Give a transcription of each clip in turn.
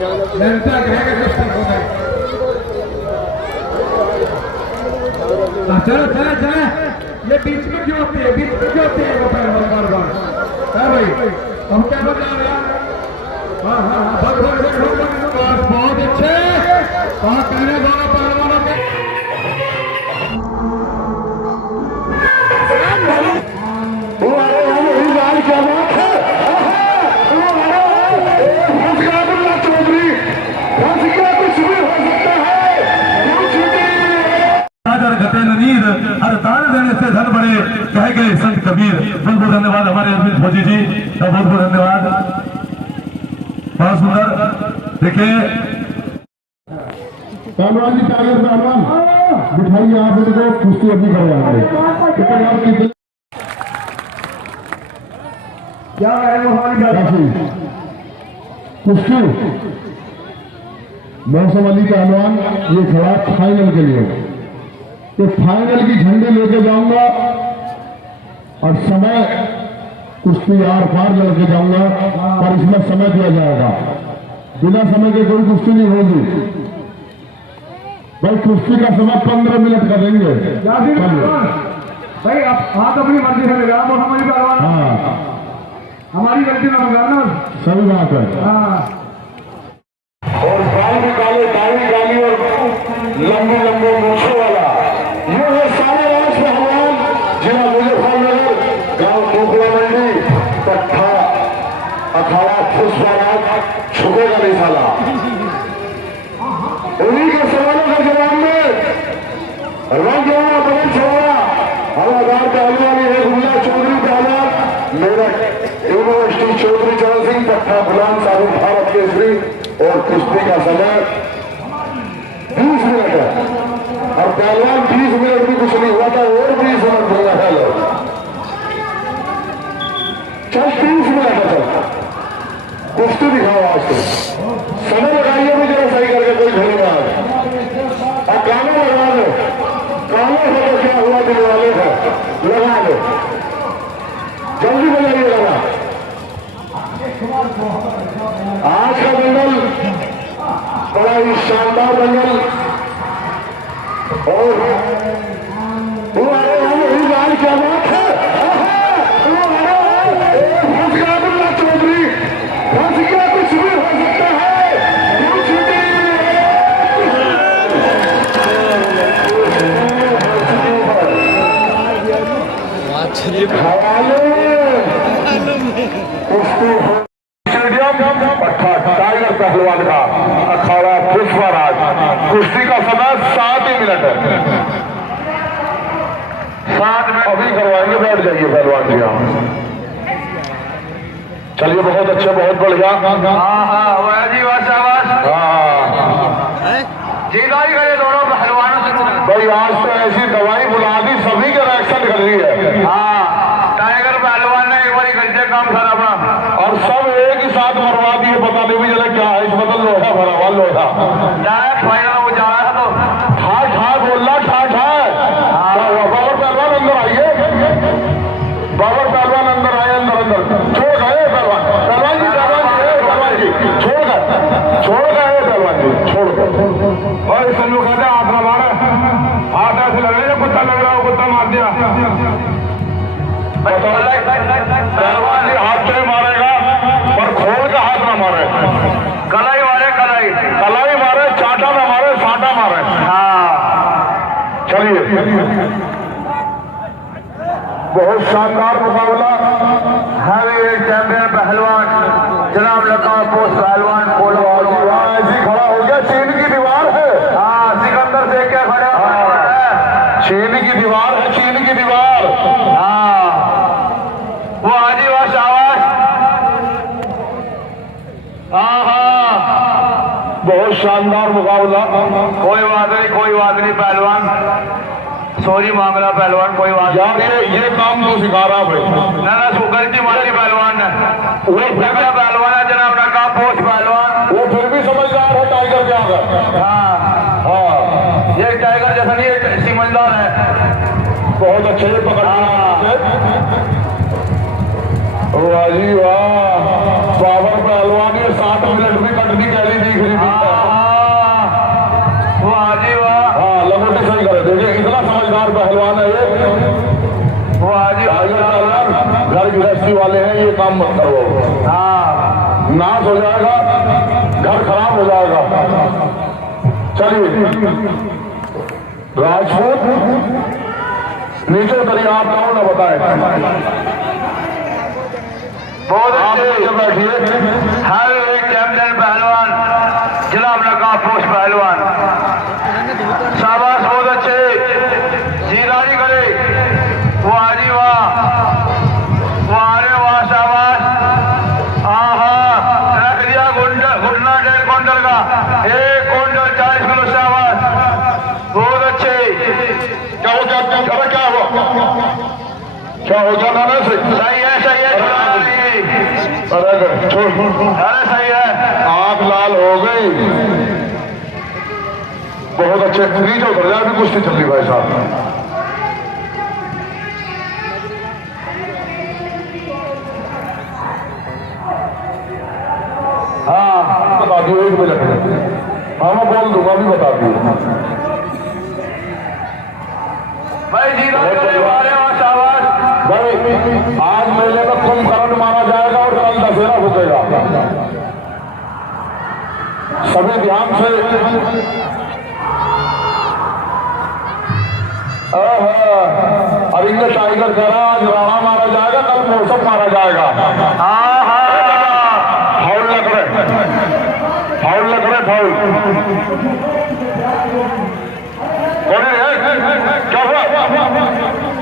चलो चले चले, ये बीच में क्यों होती है, बीच में क्यों होती है वो पहलवान बार बार? है भाई, हम क्या बता रहे हैं? हाँ हाँ हाँ, बहुत अच्छे, कहाँ कहने दोनों पहलवानों के हर तार देने से धन बढ़े कह गए संत कबीर। बहुत बहुत धन्यवाद हमारे अरविंद फौजी जी का, बहुत बहुत धन्यवाद, बहुत सुंदर। देखिए पहलवान जी, टाइगर पहलवान बिठाइए आप इनको, कुश्ती अपनी करे क्या है वो हमारी कुश्ती। मौसम अली पहलवान ये खड़ा फाइनल के लिए, तो फाइनल की झंडे लेके जाऊंगा और समय कुश्ती आर पार लड़के जाऊंगा, पर इसमें समय दिया जाएगा, बिना समय के कोई कुश्ती नहीं होगी भाई। कुश्ती का समय 15 मिनट का देंगे भाई, आप हाथ अपनी मर्जी से लगा, वो हमारी पहलवान, हाँ हमारी गलती ना लगाना, सही बात है। हाँ, और गाल में काले दाढ़ी डाली और लंबे लंबे मूछों वाला ये है सारे राज पहलवान, जिला मुजफ्फरनगर, गांव कोकला मंडी, पट्टा अखाड़ा खुशबारात, छुपेगा नहीं साला। उन्हीं के सवालों के जवाब में रंग बदल छोड़ा हवादार पहलवान है गुल्ला चौधरी पहलवान मेरठ यूनिवर्सिटी, चौधरी चरण सिंह, पट्टा गुलाम साहब भारत केसरी। और कुश्ती का समय 20 मिनट है और पहलवान 20 मिनट भी कुछ नहीं हुआ था, और 20 मिनट दूंगा है लोग, चल 30 मिनट है, चल कुश्ती दिखाओ आज से, समय लगाइए भी जरा सही करके, कोई घड़ी में आए और गाना लगा दो, काले हो तो क्या हुआ, दिल वाले है लगा दो, जल्दी बजाइए लगा। आज का दंगल बड़ा ही शानदार दंगल, और क्या बात है, चौधरी फंस गया, कुछ भी हो सकता है, टाइगर पहलवान का अखाड़ा पुष्पराज, कुश्ती का समय 7 ही मिनट है, 7 में अभी करवाएंगे, बैठ जाइए पहलवान जी। चलिए बहुत अच्छा, बहुत बढ़िया, हाँ जी, शाबाश, जीदाई करे दोनों पहलवानों से भाई। आज तो ऐसी दवाई बुला दी, सभी के रिएक्शन कर रही है, हाँ टाइगर पहलवान ने एक बार गलते काम करा अपना, और सब एक ही साथ मरवा दिए, पता नहीं भी चला क्या है, इस बदल लोहा भरा हुआ लोहा फाइनल हो जा रहा है, तो ठाठ ठाठ बोलना, ठाठ ठाठ। बाबर पहलवान अंदर आइए, बाबर पहलवान अंदर आए, अंदर अंदर छोड़ गए पहलवान, पहलवान जी, पहलवान जी छोड़ गए पहलवान जी, छोड़ गए। और इस लोग कहते हैं हाथ ना मारे, हाथ ऐसे लग रहे, कुत्ता लग रहा हो, कुत्ता मार दिया, पहलवान जी हाथ से मारेगा पर खोल का हाथ ना मारे, कलाई मारे, कलाई मारे, चाटा ना मारे, साटा मारे, हाँ चलिए। बहुत शानदार मुकाबला, हैवीवेट चैंपियन पहलवान जनाब लकाब पोस्ट पहलवान ऐसी खड़ा हो गया, चीन की दीवार है, हाँ सिकंदर से क्या खड़ा है, चीन की दीवार है, चीन की दीवार, हाँ वो आजी वाह शाबाश, बहुत शानदार मुकाबला। कोई बात नहीं पहलवान, सॉरी मामला पहलवान, कोई बात यार, ये काम तो सिखा रहा भाई, ना गलती मारी पहलवान ने, वो पहलवान है जनाब का पोस्ट पहलवान, वो फिर भी समझदार है टाइगर के आगे, हाँ ये टाइगर जैसा नहीं, समझदार है, बहुत अच्छे से पकड़ा, वाह जी वाह, बाबर पहलवान ने 7 मिनट में कटनी कहली थी, मत करो। हाँ, नाश हो जाएगा, घर खराब हो जाएगा। चलिए राजपूत नीचे उतरिए, आप कौन ना बताए। बहुत अच्छे बैठिए। हर एक चैंपियन पहलवान, जिला नकाब पोस्ट पहलवान, शाबाश, बहुत अच्छे। जीरानी करे, वो आजी वाह, वो आरे वाह, शाबाश। रख दिया घुटना 1.5 क्विंटल का, 1 क्विंटल 40 किलो, शाबाश, बहुत अच्छे। क्या हो गया? क्या हुआ? क्या हो गया? नाना से सही है, सही है, अरे छोड़, अरे सही है। आंख लाल हो गई। बहुत अच्छे, नीचे उतर जाए, अभी कुश्ती चल रही भाई साहब। हाँ बता दियो, 1 मिनट। हाँ मैं बोल दूंगा, भी बता दियो भाई। जीरा शाबाश भाई। आज मेले में कुंभकर्ण मारा जाएगा और कल दशहरा फूकेगा। सभी ध्यान से। अरिंग टाइगर कह रहा, आज राणा मारा जाएगा, कल मौसम मारा जाएगा। फाउल न करे, फाउल न करे, फाउल। कौन है? क्या हुआ?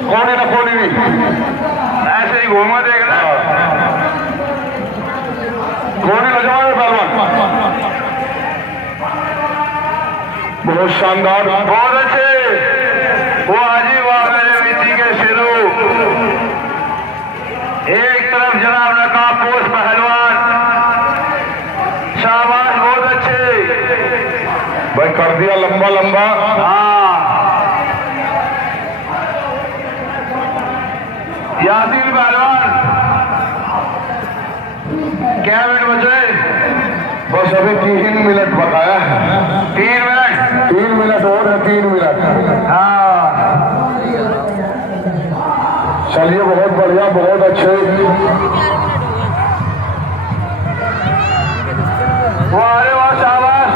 कौन है ना कौन नहीं? ऐसे ही घूमा देखना। कौन ही लजवाए पहलवान। बहुत शानदार, बहुत अच्छे। वो आजी वाह मेरे विधि के सिरू। एक तरफ जनाब नकाब पोस्ट पहलवान, शाबाश, बहुत अच्छे भाई। कर दिया लंबा लंबा। हाँ, यासीन पहलवान, क्या मिनट बचे? बस अभी 3 मिनट बकाया है। 3 मिनट। 3 मिनट और है, 3 मिनट। हाँ, चलिए बहुत बढ़िया, बहुत अच्छे। वो अरे वाह, शाबाश,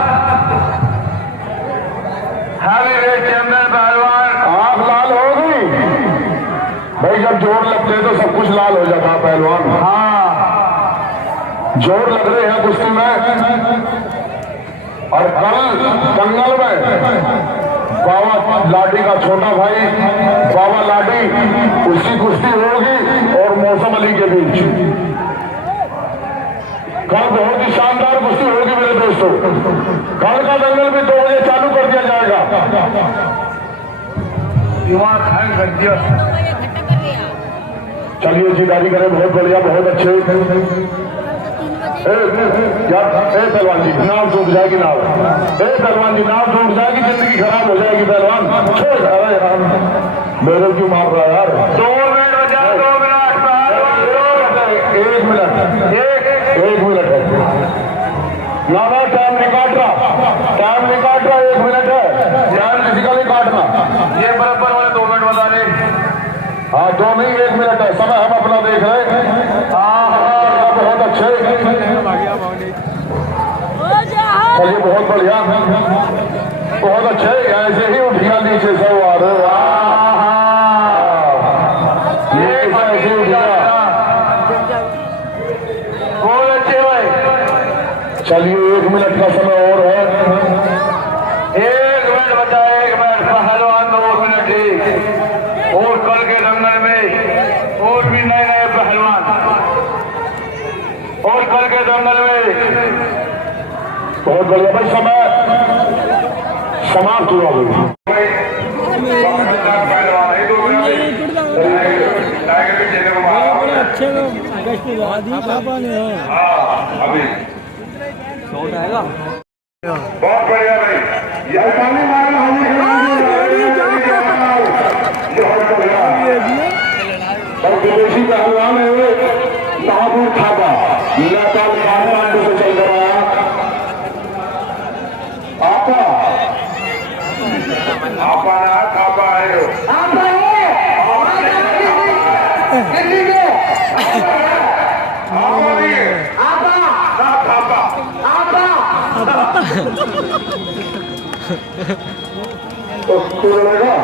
हैवी वेट चैंपियन पहलवान। आंख लाल हो गई भाई। जब जोर लगते हैं तो सब कुछ लाल हो जाता है पहलवान। हाँ, जोर लग रहे हैं कुश्ती में। और कल दंगल में बाबा लाडी का छोटा भाई बाबा लाडी, उसकी कुश्ती होगी और मौसम अली के बीच। कल बहुत ही शानदार कुश्ती होगी मेरे दोस्तों। कल का दंगल भी 2 बजे चालू कर दिया जाएगा। दिमाग हैंग कर दिया। चलिए जीदारी करें, बहुत बढ़िया, बहुत अच्छे। पहलवान जी नाव टूट जाएगी, नाव। पहलवान जी नाव टूट जाएगी, जिंदगी खराब हो जाएगी पहलवान। छोड़, अरे यार मेरे क्यों मार रहा है यार? 2 मिनट बचा, 2 मिनट। 1 मिनट, 1 मिनट है ना। टाइम नहीं काट रहा, टाइम नहीं काट रहा, 1 मिनट है। टाइम किसी का नहीं काटना। ये बराबर वाले 2 मिनट बता ले। हाँ 2 नहीं, 1 मिनट है समय, हम अपना देख रहे हैं। बहुत अच्छे। चलिए बहुत बढ़िया, बहुत अच्छे। ऐसे ही उठिया नीचे से आ रहे। ऐसे उठिया, बहुत अच्छे भाई। चलिए 1 मिनट का समय और है। 1 मिनट बचा, 1 मिनट। पहलवान 2 मिनट ही। और कल के दंगल में और भी नए नए पहलवान, और कल के दंगल में बहुत बढ़िया भाई। समय समाप्त हुआ भाई। अच्छे अगस्त आधी पापा ने शॉट आएगा। बहुत बढ़िया भाई। पानी मारना और विदेशी पहलवान है महाबूर थापा, नेपाल काठमांडू से चल कर आया। आपा थापा है। तो लड़ेगा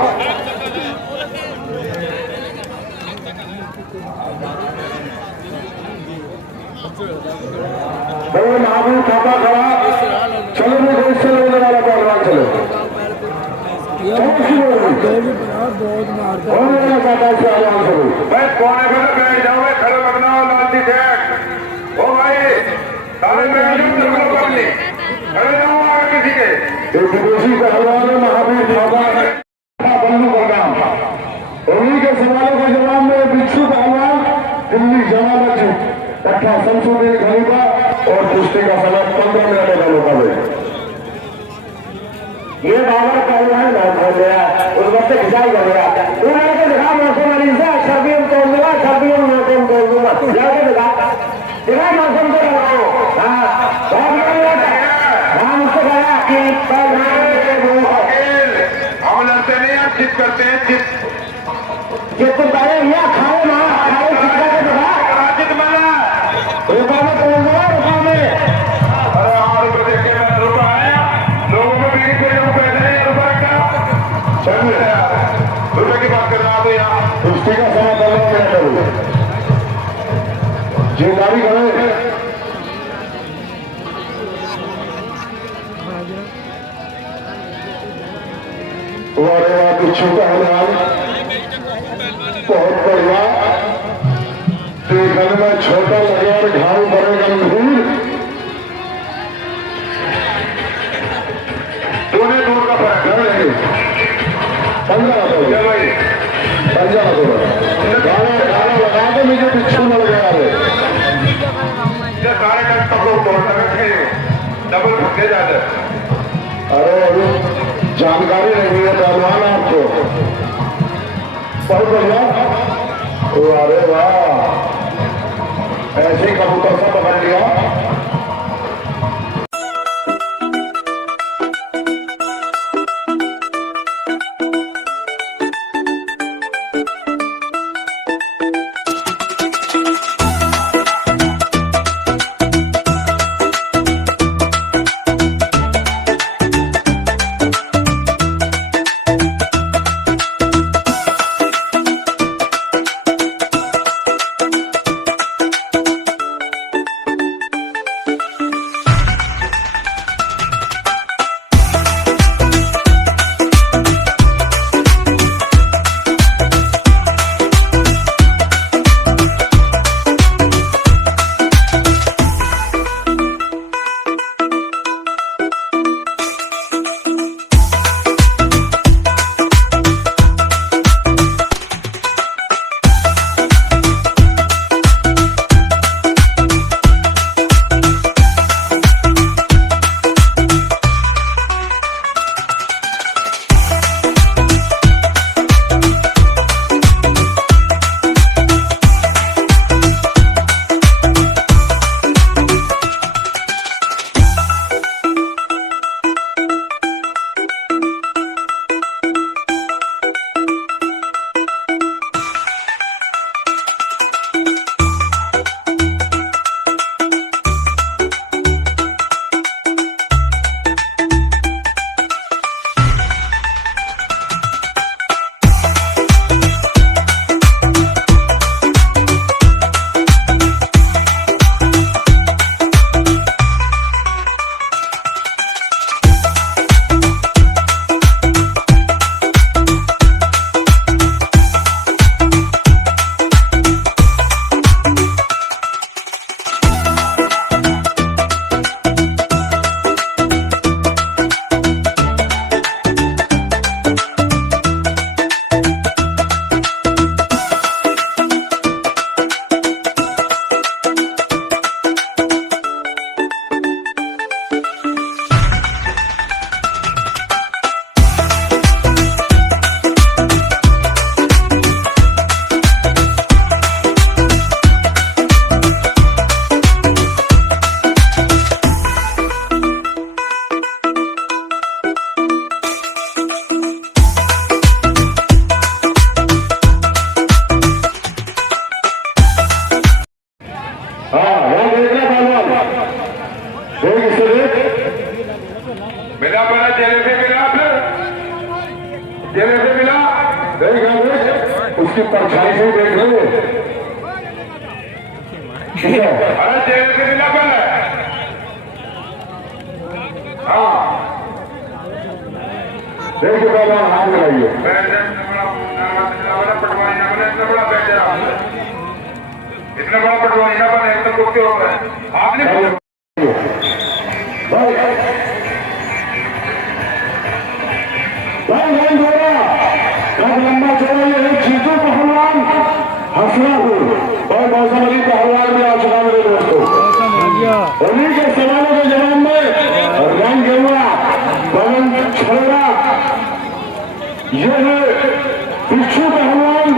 भाई महावीर छापा खड़ा चलो मैं देश से लेने वाला पहलवान चलो बहुत मारता होने वाला चाहता है आराम करो मैं कोने पे तो बैठ जाऊँ मैं खड़े लगना लालची थे ओ भाई सारे बैठ जाओ खड़े जाऊँ आगे किसी के एक विदेशी पहलवान महावीर छापा बंधु बलराम उन्हीं के सवालों के जवाब में बिच्छू पहलवान दिल्ली जमा मस्जिद तथा शमसुद्दीन खलीफा और कुश्ती का समय 15 मिनट का मुकाबले ये बाबर पहलवान बहुत हो गया उस वक्त खिंचाई कर गया उन्होंने तो दिखा मौसम अलीजा सर्दियों में तोड़ दूंगा सर्दियों में मौसम तोड़ दूंगा जाके दिखा मौसम तो लगाओ हाँ मुझसे कहा कि हम लड़ते नहीं हम जिद करते हैं जिद ये तो पहले ये खाओ ना खाओ चित्रा के दिखा जिद माना रुपा में तोड़ दूंगा रुपा में अरे हाँ रुपये देख के मैंने रुपया आया लोगों को भी कोई रुपये नहीं रुपये का चल रुपये की बात करना तो यहाँ कुश्ती का समय पहले मैं करूँ जिम्मेदारी करें तुम्हारे वहां बिच्छू पहलवान बहुत बढ़िया देखने में छोटा लगे और घाव बड़े गंभीर दूर दूर का फर्क है 15 गाना लगा के मुझे बिच्छू मिल गया रे ये सारे का सब लोग तोड़ने रखे डबल भुगते जाते अरे अभी जानकारी नहीं है पहलवान आपको बहुत बढ़िया अरे वाह ऐसे ही कबूतर सा पकड़ लिया जेल से मिला देख उसकी परछाई से देख लो। अरे जेल से मिला कल है। हाँ देखिए पहले हाथ लगाइए। इतना बड़ा पटवारी ना बने तो कुत्ते हो गए। आपने भाई बोला कब लंबा चौड़ा ये चीजों पहलवान हसनापुर और मौसम अली पहलवान में आ चुका मेरे दोस्तों। उन्हीं के सवालों के जवाब में रंग गेरुआ पवन छलरा ये है बिच्छू पहलवान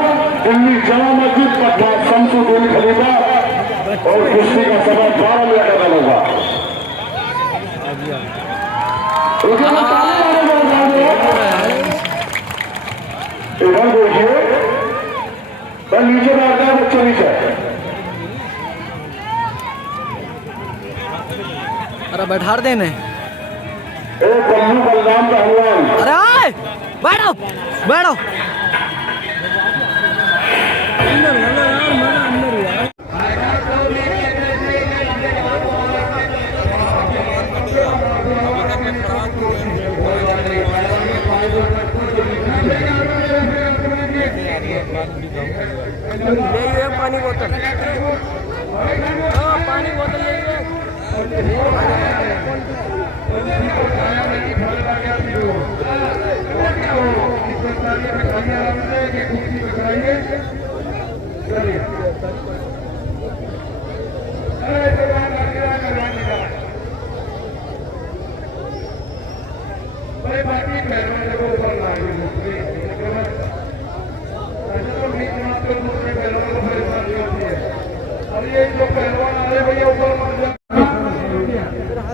दिल्ली जामा मस्जिद पटना शमसुद्दीन खलीफा और कुश्ती का समय 12 मिनट का होगा। इधर देखिए मैं नीचे बैठता है बच्चे नीचे। अरे बैठा देने एक बल्लू बलराम पहलवान। अरे बैठो बैठो अंदर यार मना अंदर यार। ले पानी बोतल। हाँ पानी बोतल ले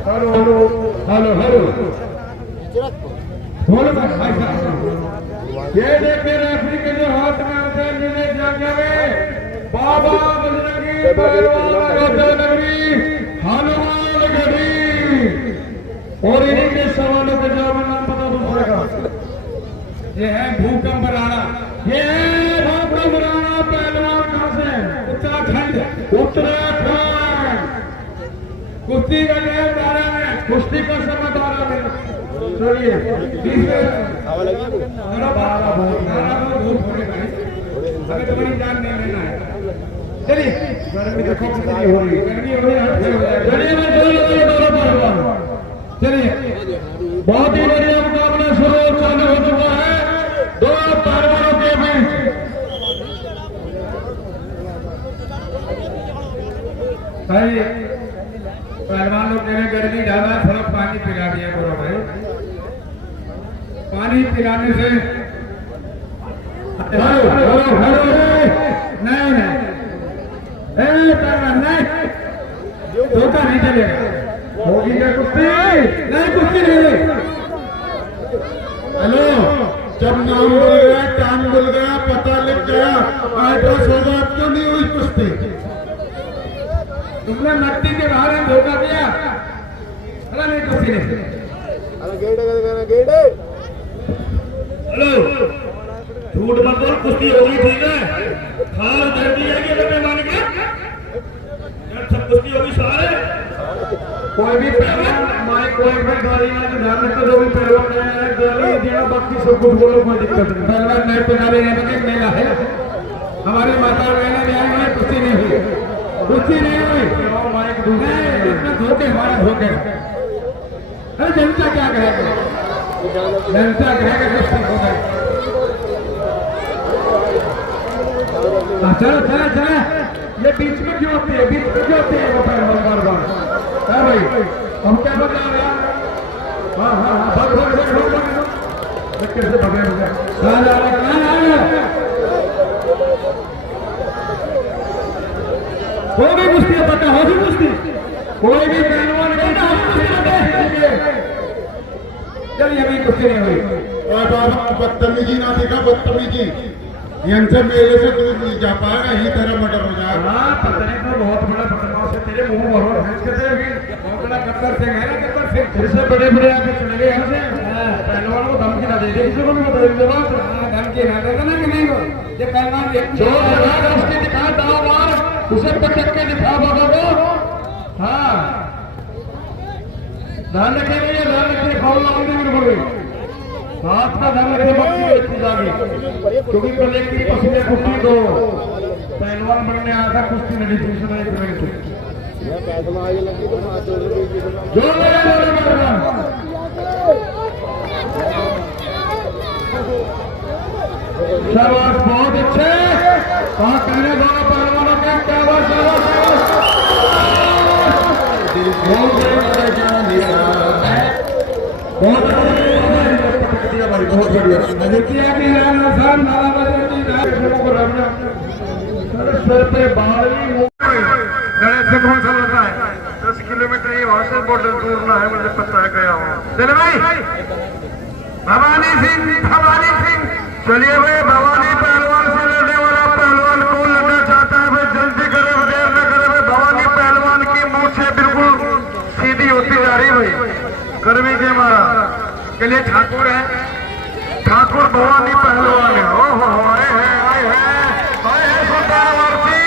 हेलो हेलो हेलो हेलो बोलो भाई साहब ये देखिए रेफरी के जो हाथ में आते हैं जिन्हें जाके बाबा बजरंगी नगरी हनुमान गढ़ी और इन्हीं के सवालों के जवाब नाम पता दूसरे का ये है भूकंप राणा। ये है भूकंप राणा पहलवान कहां से? उत्तराखंड। उत्तराखंड कुश्ती का नया दायरा में कुश्ती का समय 12 मिनट। चलिए अगर तुम्हारी जान नहीं लेना है चलिए गर्मी देखो कितनी हो रही है। गर्मी हो रही है चलिए बहुत ही बढ़िया मुकाबला शुरू चालू हो चुका है दो पहलवानों के बीच। पहलवान लोग कहने गर्मी ज्यादा थोड़ा पानी पिला दिया करो भाई। पानी पिलाने से नहीं धोखा नहीं चलेगा। होगी क्या कुश्ती? नहीं कुश्ती नहीं। हेलो जब नाम बोल गया टाइम बोल गया पता लिख गया आज 10 होगा क्यों नहीं हुई कुश्ती? तुमने मट्टी के बाहर धोखा दिया। अरे नहीं कुश्ती नहीं। हेलो झूठ मत बोल कुश्ती होगी ठीक है। हार दे दी जाएगी लगे मान के सब कुश्ती होगी सारे। कोई भी पहलवान माइक कोई भी गाड़ी में ध्यान रखो जो भी पहलवान है गाड़ी देना बाकी सब कुछ बोलो कोई दिक्कत नहीं। पहलवान नहीं पहनावे नहीं मेला है हमारे माता बहने न्याय में कुश्ती नहीं हुई। कुश्ती नहीं हुई माइक दूसरे इतना धोखे हमारा धोखे। अरे जनता क्या कहेगा? जनता कहेगा कुश्ती हो गई। चलो चले चले ये बीच में क्यों होती है? बीच में क्यों होती है वो पहलवान बार बार है भाई? हम क्या बता रहे हैं? हाँ हाँ हाँ भाग भाग भाग भाग भाग कैसे भगे भगे होगी कुश्ती पता होगी कुश्ती कोई भी पहलवान चलिए अभी कुश्ती नहीं हुई। बदतमीजी ना देखा बदतमीजी यांचे मेले से दूर नहीं जा पाएगा ही तेरा मर्डर हो जाएगा। हाँ पता नहीं तो बहुत बड़ा बदमाश है तेरे मुंह भरो भैंस के तेरे भी बहुत बड़ा गब्बर सिंह है ना। गब्बर सिंह फिर से बड़े बड़े आके चले गए यहाँ से पहलवान को धमकी ना दे दे, किसी को भी बता दे बात। धमकी ना देगा ना कि नहीं हो, ये पहलवान जो लगा उसके दिखा दाव मार, उसे पटक के दिखा बाबा को। हाँ ध्यान रखिए, ध्यान रखिए, फाउल ना होने बिल्कुल हाथ का ध्यान रखिए, मक्की जागी, क्योंकि कल एक की पसीने कुश्ती दो पहलवान बनने आया था, कुश्ती नहीं थी उसने एक मिनट जो शाबाश, बहुत अच्छे। कहाँ कहने दोनों पहलवानों के, क्या बात, शाबाश बहुत बढ़िया। देखिए कि सर पे बाली गणेश से कौन सा लगा है, 10 किलोमीटर ये वहां से बॉर्डर दूर ना है, मुझे पता है, गया हूँ। चले भाई भवानी सिंह, चलिए भाई, भवानी पहलवान से लड़ने वाला पहलवान कौन लड़ना चाहता है भाई, जल्दी करे, देर न करे भाई। भवानी पहलवान की मुंह से बिल्कुल सीधी होती जा रही भाई, करवी के मारा के लिए ठाकुर है, ठाकुर भवानी पहलवान है। ओहो आए हैं, सुल्तान वारसी,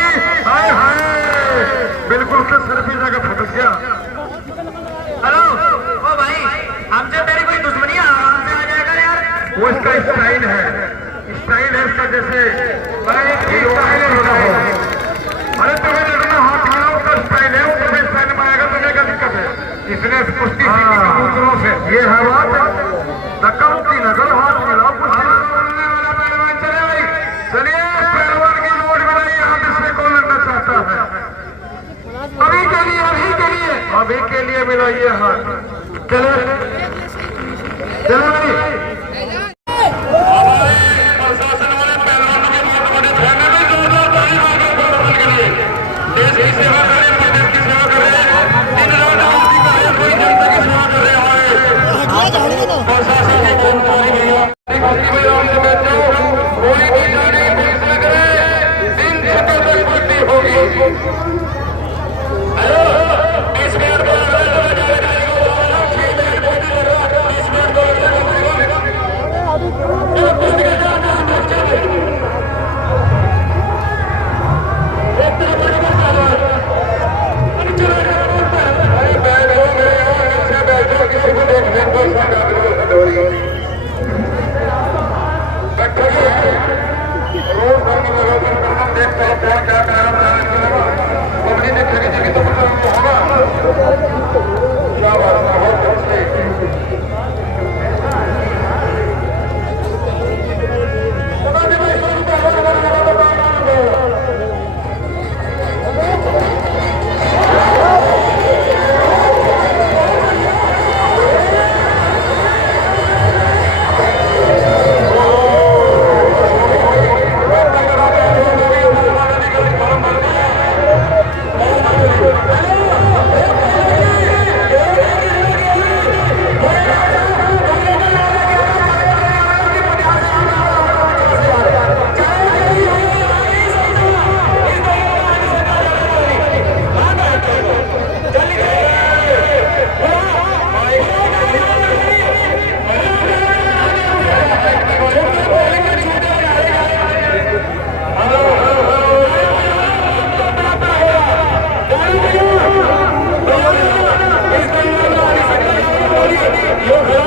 आए हाय, बिल्कुल से सर पे जाकर फटक गया। हेलो ओ भाई, हमसे तेरी कोई दुश्मनी है, हमसे आ जाएगा यार। वो इसका स्टाइल है इसका, जैसे अरे तुम्हें लड़ना हाथ मिलाओ का स्टाइल है, वो तुम्हें स्टाइल में आएगा, तुम्हें क्या दिक्कत है? इसने कुश्ती सीखी कबूतरों से, ये है बात, धक्का मुक्की नजर, हाथ मिलाओ कुछ पहलवान। चले भाई, चलिए पहलवान की नोट बनाइए, आप इसमें कौन लड़ना चाहता है? अभी के लिए मिलाइए हाथ। चले भाई, Yo